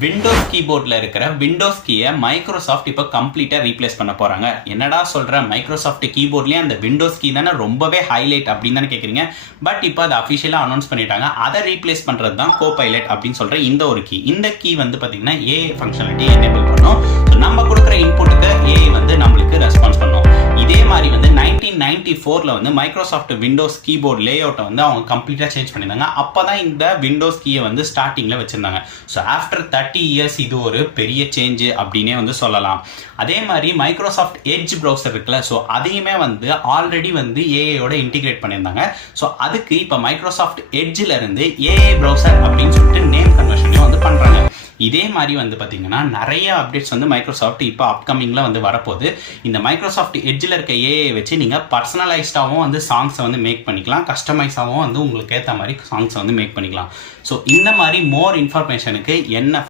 Windows கீபோர்டில் இருக்கிற Windows கீயை மைக்ரோசாஃப்ட் இப்போ கம்ப்ளீட்டாக ரீப்ளேஸ் பண்ண போகிறாங்க. என்னடா சொல்கிற, மைக்ரோசாஃப்ட் கீபோர்ட்லேயே அந்த விண்டோஸ் கீ தானே ரொம்பவே ஹைலைட் அப்படின்னு தானே கேட்குறீங்க. பட் இப்போ அதை அஃபிஷியலாக அனௌன்ஸ் பண்ணிட்டாங்க. அதை ரீப்ளேஸ் பண்ணுறது தான் கோபைலட் அப்படின்னு சொல்கிற இந்த ஒரு கீ. இந்த கீ வந்து பார்த்தீங்கன்னா ஏஐ ஃபங்க்ஷனாலிட்டி எனேபிள் பண்ணும். ஸோ நம்ம கொடுக்குற இன்புட்டுக்கு ஏஐ வந்து நம்மளுக்கு ரெஸ்பான்ஸ் பண்ணும். இதே மாதிரி வந்து 1994 வந்து மைக்ரோசாஃப்ட் விண்டோஸ் கீபோர்ட் லே அவுட்டை வந்து அவங்க கம்ப்ளீட்டாக சேஞ்ச் பண்ணியிருந்தாங்க. அப்போ தான் இந்த விண்டோஸ் கீயை வந்து ஸ்டார்டிங்கில் வச்சுருந்தாங்க. ஸோ ஆஃப்டர் 30 இயர்ஸ் இது ஒரு பெரிய சேஞ்சு அப்படின்னே வந்து சொல்லலாம். அதே மாதிரி மைக்ரோசாஃப்ட் எட்ஜ் ப்ரௌசர் இருக்குல்ல, ஸோ அதையுமே வந்து ஆல்ரெடி வந்து ஏஐயோட இன்டிகிரேட் பண்ணியிருந்தாங்க. ஸோ அதுக்கு இப்போ மைக்ரோசாஃப்ட் எட்ஜில் இருந்து ஏஐ ப்ரௌசர் அப்படின்னு சொல்லிட்டு நேம் கன்வர்ஷனையும் வந்து பண்ணுறாங்க. இதே மாதிரி வந்து பார்த்தீங்கன்னா நிறைய அப்டேட்ஸ் வந்து மைக்ரோசாஃப்ட் இப்போ அப்கமிங்கில் வந்து வரப்போகுது. இந்த மைக்ரோசாஃப்ட் எட்ஜில் இருக்க ஏஐ வச்சு நீங்கள் பர்சனலைஸ்டாகவும் வந்து சாங்ஸை வந்து மேக் பண்ணிக்கலாம், கஸ்டமைஸாகவும் வந்து உங்களுக்கு ஏற்ற மாதிரி சாங்ஸை வந்து மேக் பண்ணிக்கலாம். ஸோ இந்த மாதிரி மோர் இன்ஃபர்மேஷனுக்கு என்ன